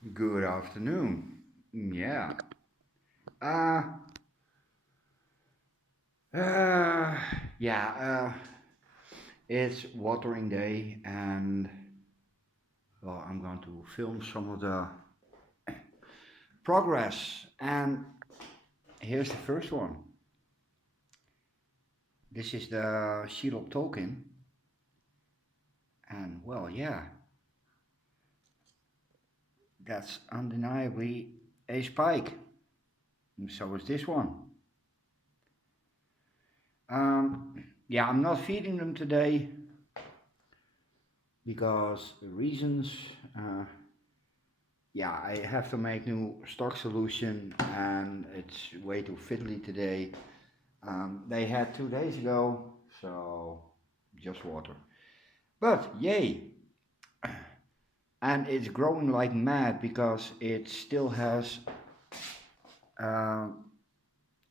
Good afternoon. Yeah. Uh, uh, yeah, it's watering day and well, I'm going to film some of the progress. And here's the first one. This is the Shelob token. And well, yeah, that's undeniably a spike. And so is this one. Yeah, I'm not feeding them today because the reasons. Uh, yeah, I have to make new stock solution and it's way too fiddly today. They had 2 days ago, so just water. But yay! And it's growing like mad because it still has uh,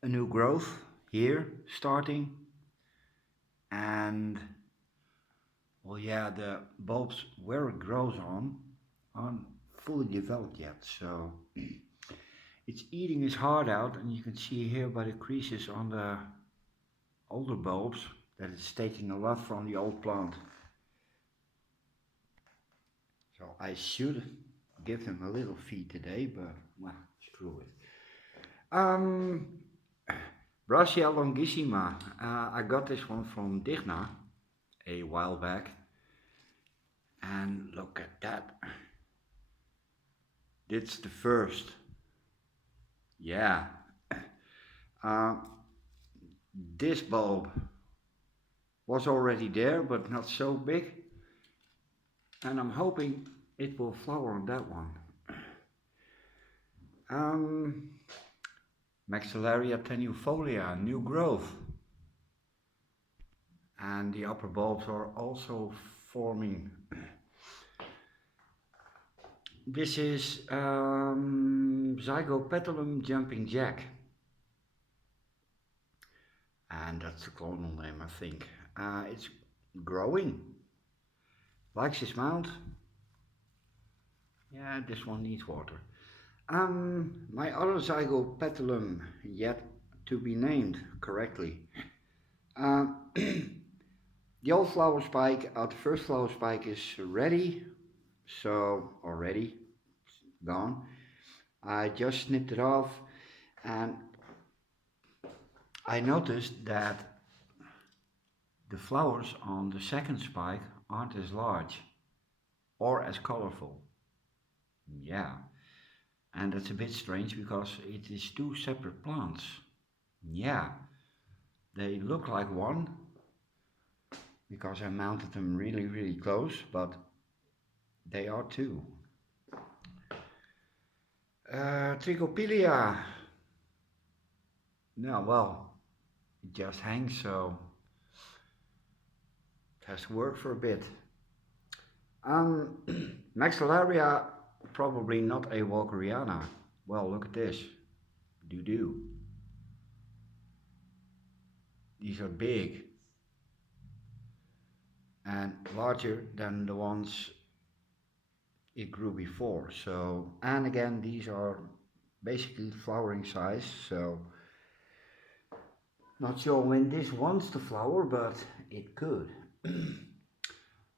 a new growth here starting. And well, yeah, the bulbs where it grows on aren't fully developed yet, so it's eating its heart out, and you can see here by the creases on the older bulbs that it's taking a lot from the old plant. So I should give them a little feed today, but well, screw it. Um, Brassia longissima. I got this one from Digna a while back, and look at that. It's the first. Yeah. Uh, this bulb was already there, but not so big, and I'm hoping it will flower on that one. Um, Maxillaria tenuifolia, new growth. And the upper bulbs are also forming. This is Zygopetalum jumping jack. And that's the clonal name, I think. It's growing. Likes his mount. Yeah, this one needs water. My other Zygopetalum yet to be named correctly. Uh, the old flower spike, the first flower spike is ready, so already gone. I just snipped it off and I noticed that the flowers on the second spike aren't as large or as colorful. Yeah, and that's a bit strange because it is two separate plants. Yeah, they look like one because I mounted them really, really close, but they are two. Trichopilia. No, well, it just hangs, so it has to work for a bit. Maxillaria, probably not a Walkeriana. Well, look at this. Doo doo. These are big and larger than the ones it grew before. So, and again, these are basically flowering size. So, not sure when this wants to flower, but it could.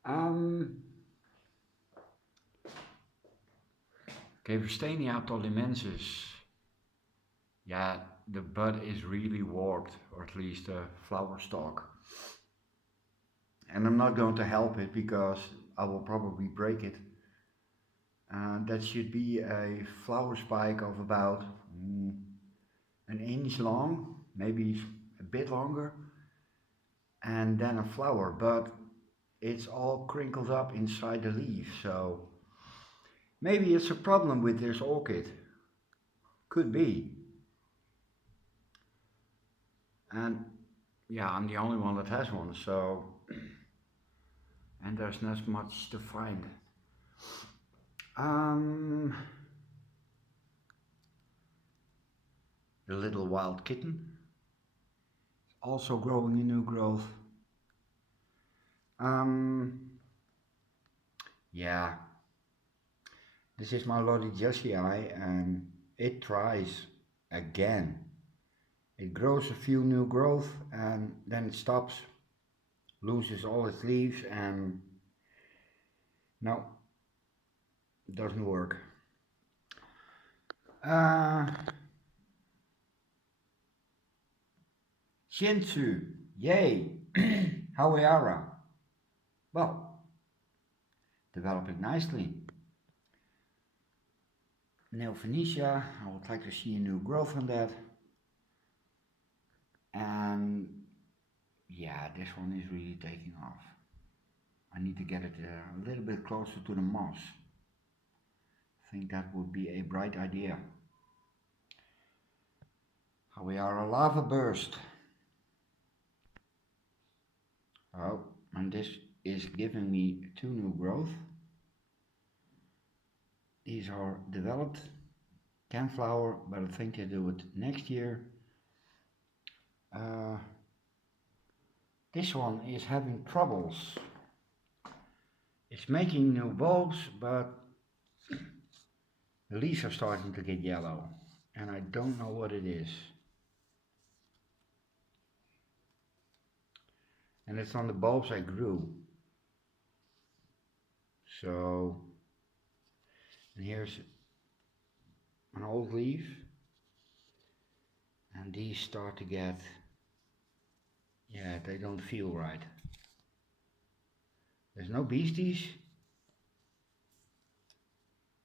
um, Caverstania tolimensis. Yeah, the bud is really warped, or at least the flower stalk. And I'm not going to help it because I will probably break it. That should be a flower spike of about an inch long, maybe a bit longer, and then a flower, but it's all crinkled up inside the leaf, so maybe it's a problem with this orchid. Could be. And yeah, I'm the only one that has one, so and there's not much to find. Um, the little wild kitten, also growing a new growth. Um, yeah, This is my Lottie Jessie and it tries again. It grows a few new growth and then it stops, loses all its leaves and no, it doesn't work. Shinsu, yay, Hawaiara, well, developing nicely. Neo Phoenicia, I would like to see a new growth on that. And yeah, this one is really taking off. I need to get it a little bit closer to the moss. I think that would be a bright idea. Hawaiara lava burst. Oh, and this is giving me 2 new growth. These are developed, can flower, but I think they do it next year. This one is having troubles. It's making new bulbs, but the leaves are starting to get yellow, and I don't know what it is. And it's on the bulbs I grew. So, and here's an old leaf, and these start to get, yeah, they don't feel right. There's no beasties.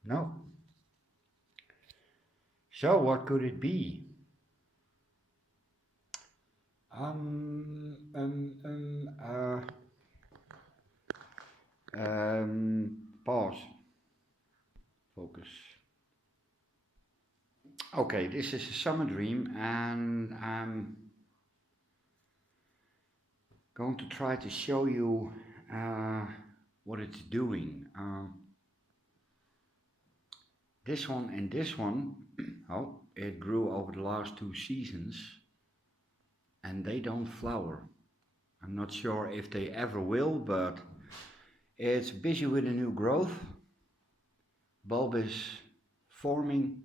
No. So what could it be? Pause. Focus. Okay, this is a summer dream and I'm going to try to show you what it's doing. This one and this one, oh, it grew over the last 2 seasons and they don't flower. I'm not sure if they ever will, but it's busy with a new growth. Bulb is forming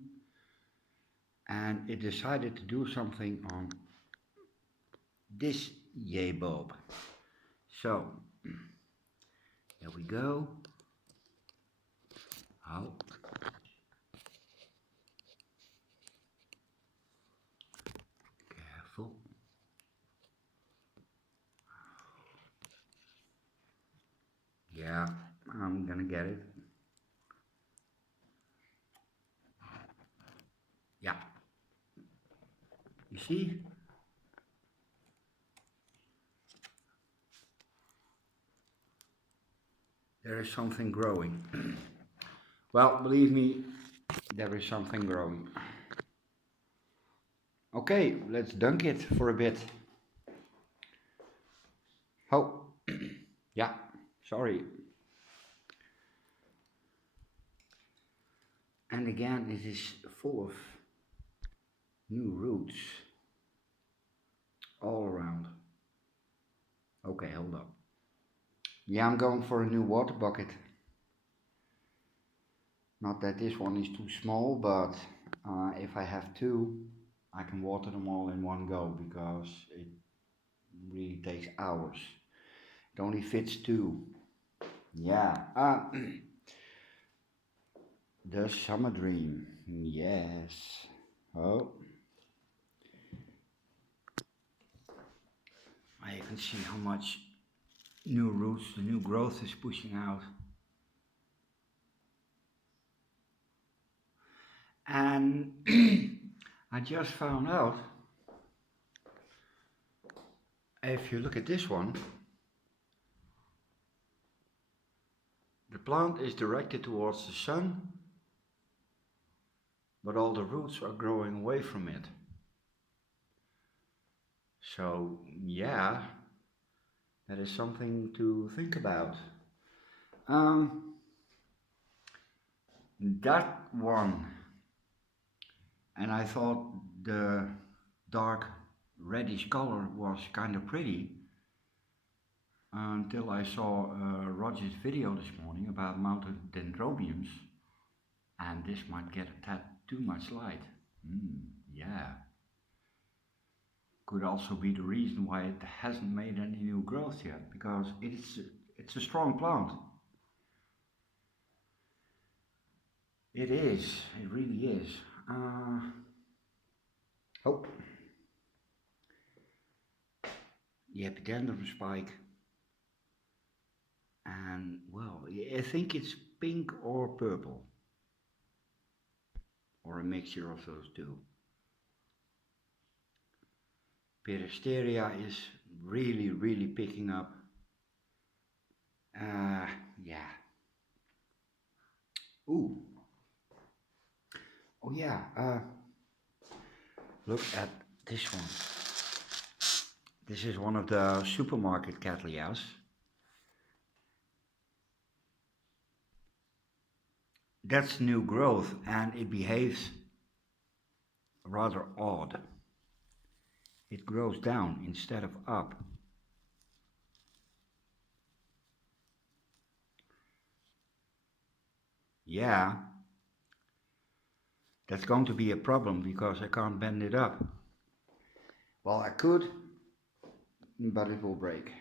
and it decided to do something on this yay bulb. So, there we go. Oh. Careful. Yeah, I'm gonna get it. Yeah. You see? There is something growing. Well, believe me, there is something growing. Okay, let's dunk it for a bit. Oh, yeah, sorry. And again, it is full of new roots all around. Okay, hold up. Yeah, I'm going for a new water bucket. Not that this one is too small, but if I have 2, I can water them all in one go because it really takes hours. It only fits 2. Yeah. The summer dream. Yes. Oh. I even see how much new roots, the new growth is pushing out. And I just found out, if you look at this one, the plant is directed towards the sun, but all the roots are growing away from it. So yeah, that is something to think about. That one, and I thought the dark reddish color was kind of pretty until I saw Roger's video this morning about mountain dendrobiums, And this might get a tad too much light. Yeah. Could also be the reason why it hasn't made any new growth yet, because it's a strong plant. It is, it really is. Oh, the epidendrum spike, and well, I think it's pink or purple, or a mixture of those two. Peristeria is really picking up. Yeah. Ooh. Oh yeah. Look at this one. This is one of the supermarket Cattleyas. That's new growth, and it behaves rather odd. It grows down instead of up. Yeah, that's going to be a problem because I can't bend it up. Well, I could, but it will break.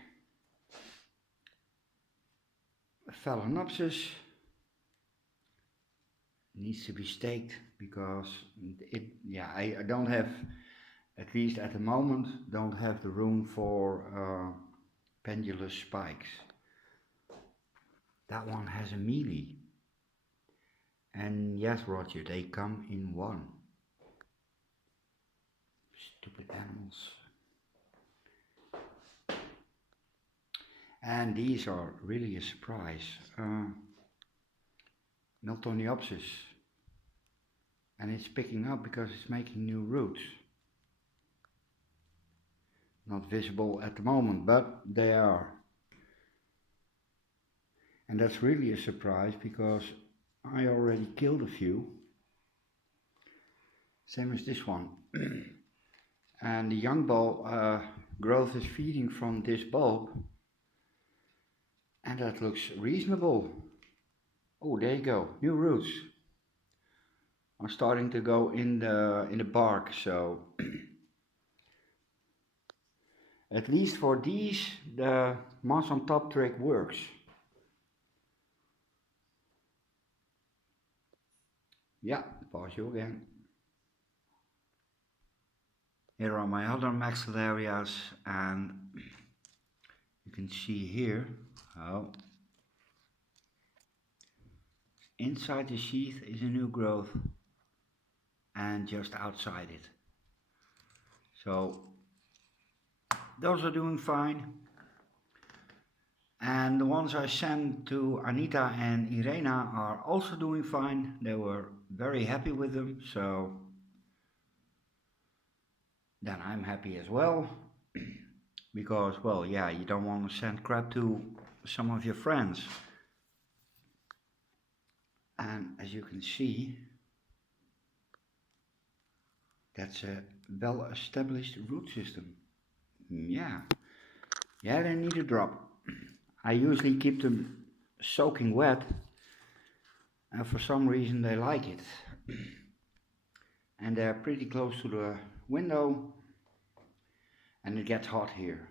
Phalaenopsis needs to be staked because I don't have, at least at the moment, don't have the room for pendulous spikes. That one has a mealy. And yes, Roger, they come in one. Stupid animals. And these are really a surprise. Miltoniopsis. And it's picking up because it's making new roots. Not visible at the moment, but they are. And that's really a surprise because I already killed a few. Same as this one. And the young bulb growth is feeding from this bulb. And that looks reasonable. Oh, there you go, new roots are starting to go in the bark, so at least for these the moss on top trick works. Yeah, pause you again. Here are my other maxillarias, and you can see here how inside the sheath is a new growth and just outside it. So those are doing fine. And the ones I sent to Anita and Irena are also doing fine. They were very happy with them, so then I'm happy as well. Because, well, yeah, you don't want to send crap to some of your friends. And as you can see, that's a well-established root system. Yeah, they need a drop. I usually keep them soaking wet, and for some reason they like it. And they're pretty close to the window, and it gets hot here.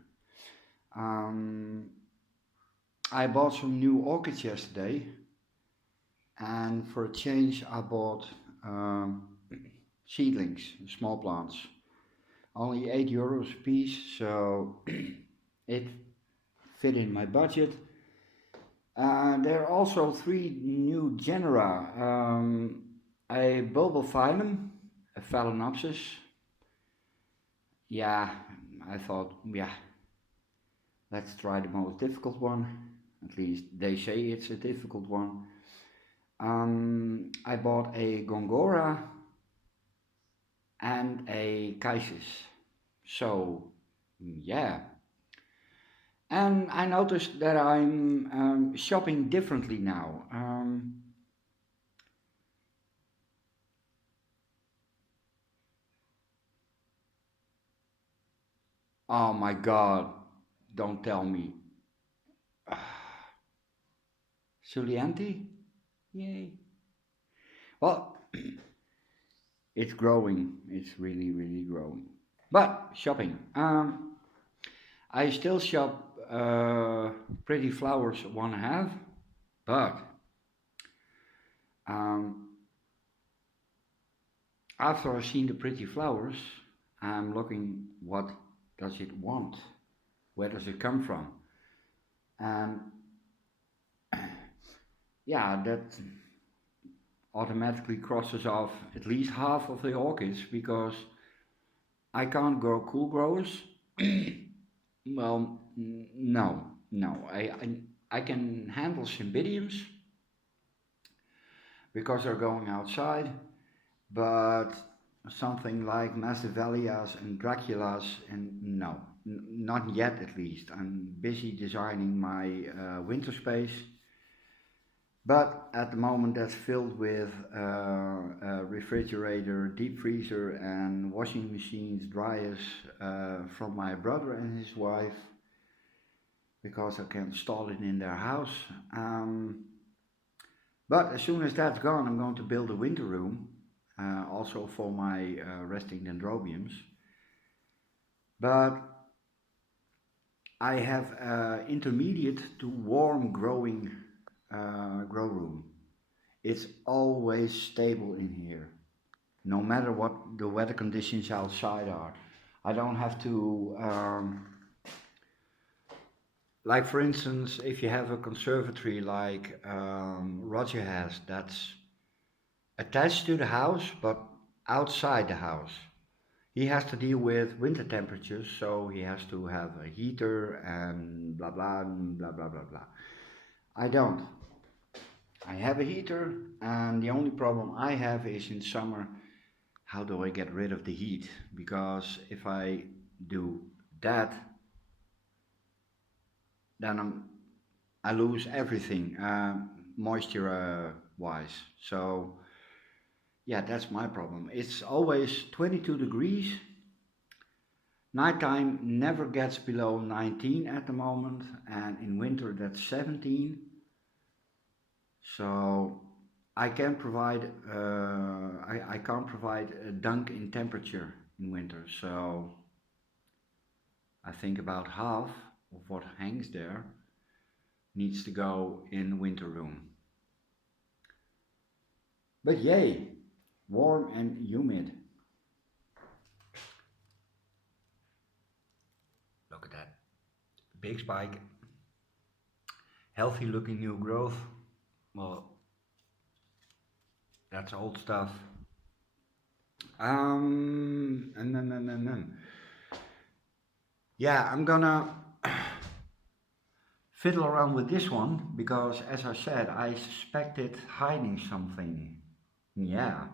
I bought some new orchids yesterday, and for a change I bought seedlings, small plants. Only €8 a piece, so it fit in my budget. There are also 3 new genera. A Bulbophyllum, a Phalaenopsis. Yeah, I thought, let's try the most difficult one. At least they say it's a difficult one. I bought a Gongora and a Kaisis. So, yeah. And I noticed that I'm shopping differently now. Oh my God, don't tell me. Sulianti? Yay. Well, it's growing. It's really, really growing. But shopping. I still shop Pretty Flowers 1.5, but um, after I've seen the Pretty Flowers, I'm looking what does it want? Where does it come from? And yeah, that automatically crosses off at least half of the orchids because I can't grow cool growers. Well, no. I can handle cymbidiums because they're going outside, but something like Massivalias and Draculas, and no, not yet at least. I'm busy designing my winter space, but at the moment that's filled with a refrigerator, deep freezer, and washing machines, dryers from my brother and his wife because I can install it in their house. But as soon as that's gone, I'm going to build a winter room, also for my resting dendrobiums. But I have intermediate to warm growing grow room. It's always stable in here, no matter what the weather conditions outside are. I don't have to, like for instance, if you have a conservatory like Roger has, that's attached to the house but outside the house. He has to deal with winter temperatures, so he has to have a heater and blah blah and blah blah blah blah. I don't. I have a heater, and the only problem I have is in summer, how do I get rid of the heat? Because if I do that, then I lose everything moisture wise. So yeah, that's my problem. It's always 22 degrees. Nighttime never gets below 19 at the moment, and in winter that's 17. So I can provide, I can't provide a dunk in temperature in winter. So I think about half of what hangs there needs to go in the winter room. But yay, warm and humid. Look at that. Big spike. Healthy looking new growth. Well, that's old stuff. Yeah, I'm gonna fiddle around with this one because, as I said, I suspect it hiding something. Yeah.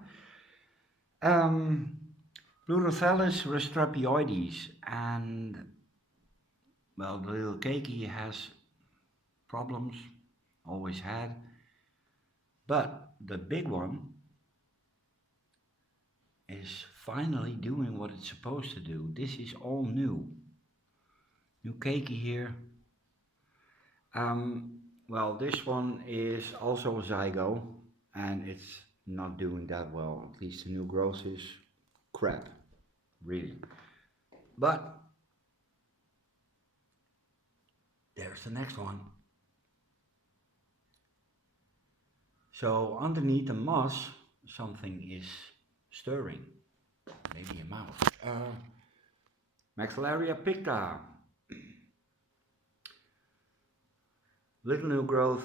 Pleurothallus restrapioides, and well, the little cakey has problems, always had, but the big one is finally doing what it's supposed to do. This is all new. New cakey here. Well, this one is also a zygo, and it's not doing that well. At least the new growth is crap, really. But there's the next one. So underneath the moss, something is stirring. Maybe a mouse. Maxillaria picta. Little new growth.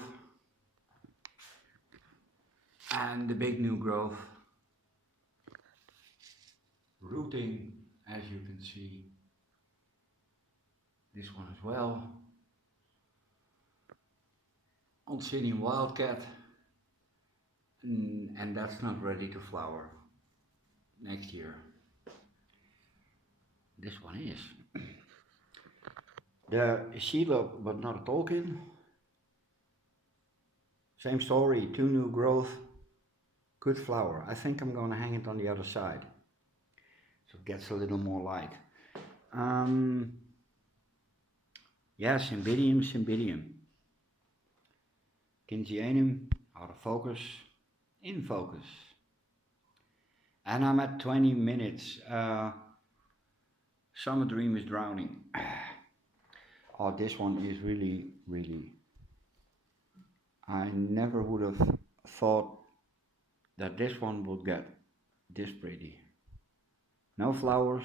And the big new growth. Rooting, as you can see. This one as well. Oncinium wildcat. And that's not ready to flower next year. This one is. The Sheila, but not a Tolkien. Same story, two new growth, good flower. I think I'm going to hang it on the other side, so it gets a little more light. Yeah, Cymbidium. Kingianum, out of focus, in focus. And I'm at 20 minutes. Summer Dream is drowning. Oh, this one is really, really. I never would have thought that this one would get this pretty. No flowers,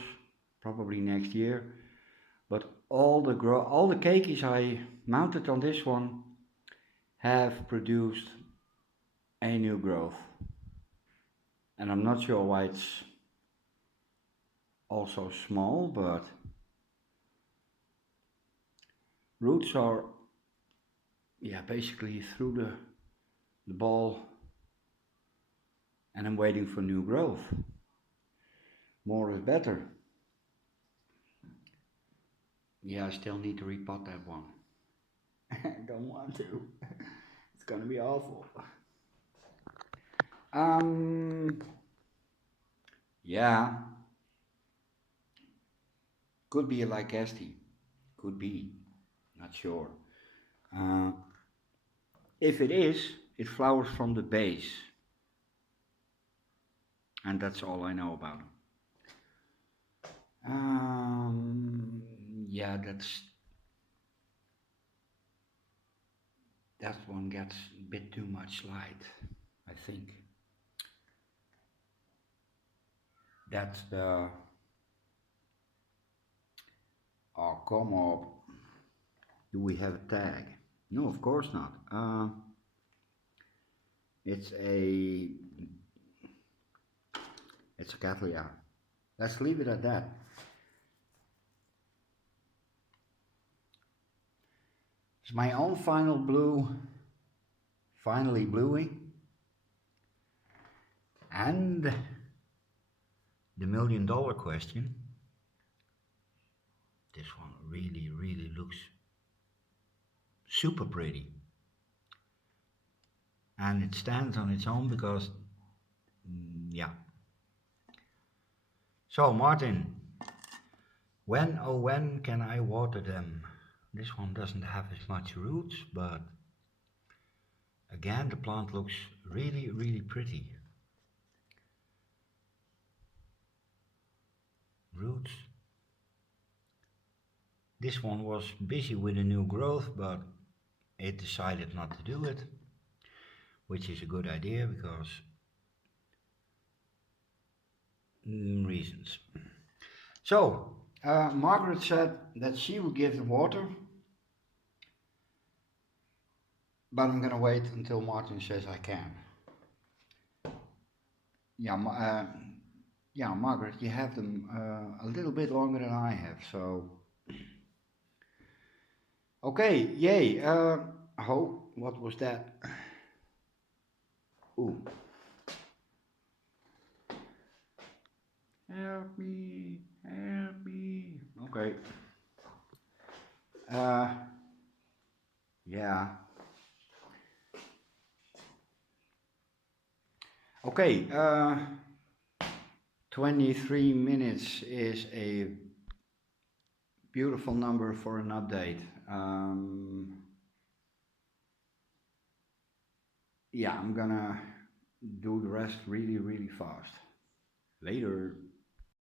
probably next year. But all the cakeys I mounted on this one have produced a new growth. And I'm not sure why it's also small, but roots are, yeah, basically through the ball, and I'm waiting for new growth. More is better. Yeah, I still need to repot that one. I don't want to. It's gonna be awful. Um, yeah, could be a Lycaste. Could be, not sure. Uh, if it is, it flowers from the base, and that's all I know about them. Yeah, that one gets a bit too much light, I think. That's the, oh come on, do we have a tag? No, of course not. It's a, it's a Cattleya. Let's leave it at that. It's my own final blue, finally bluing. And the $1,000,000 question. This one really, really looks super pretty. And it stands on its own because, yeah. So, Martin, when, oh, when can I water them? This one doesn't have as much roots, but again, the plant looks really, really pretty. Roots. This one was busy with a new growth, but it decided not to do it, which is a good idea because reasons. So, Margaret said that she would give the water, but I'm gonna wait until Martin says I can. Yeah, yeah, Margaret, you have them a little bit longer than I have, so. Okay, yay. Oh, what was that? Ooh. Help me, help me. Okay. Yeah. Okay, 23 minutes is a beautiful number for an update. Yeah, I'm gonna do the rest really, really fast. Later.